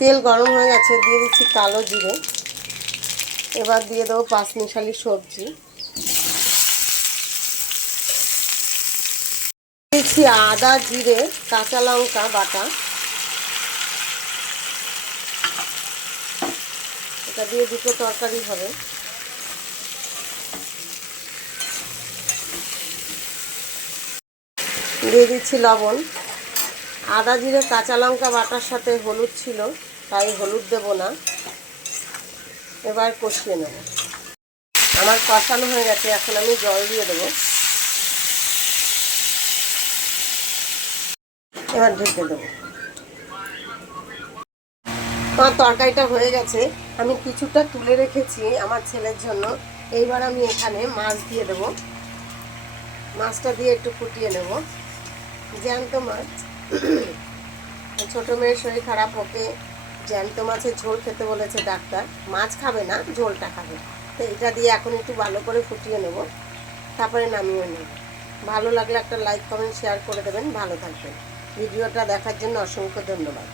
তেল গরম হয়ে গেছে, দিয়ে দিচ্ছি কালো জিরে। এবার দিয়ে দেবো পাঁচমিশালি সবজি, দিচ্ছি আদা জিরে কাঁচা লঙ্কা বাটা। এটা দিয়ে দুটো তরকারি হবে। দিয়ে দিচ্ছি লবণ। আদা জিরে কাঁচা লঙ্কা বাটার সাথে হলুদ ছিল, তাই হলুদ দেব না। এবার কষিয়ে নেব। আমার কষানো হয়ে গেছে, এখন আমি জল দিয়ে দেবো। এবার ঢেকে দেবো। আমার তরকারিটা হয়ে গেছে, আমি কিছুটা তুলে রেখেছি আমার ছেলের জন্য। এইবার আমি এখানে মাছ দিয়ে দেবো। মাছটা দিয়ে একটু ফুটিয়ে নেব। জ্যান্ত মাছ, ছোটো মেয়ের শরীর খারাপ, ওকে জ্যান্ত মাছের ঝোল খেতে বলেছে ডাক্তার। মাছ খাবে না, ঝোলটা খাবে। তো এটা দিয়ে এখন একটু ভালো করে ফুটিয়ে নেব, তারপরে নামিয়ে নেব। ভালো লাগলে একটা লাইক কমেন্ট শেয়ার করে দেবেন। ভালো থাকবেন। ভিডিওটা দেখার জন্য অসংখ্য ধন্যবাদ।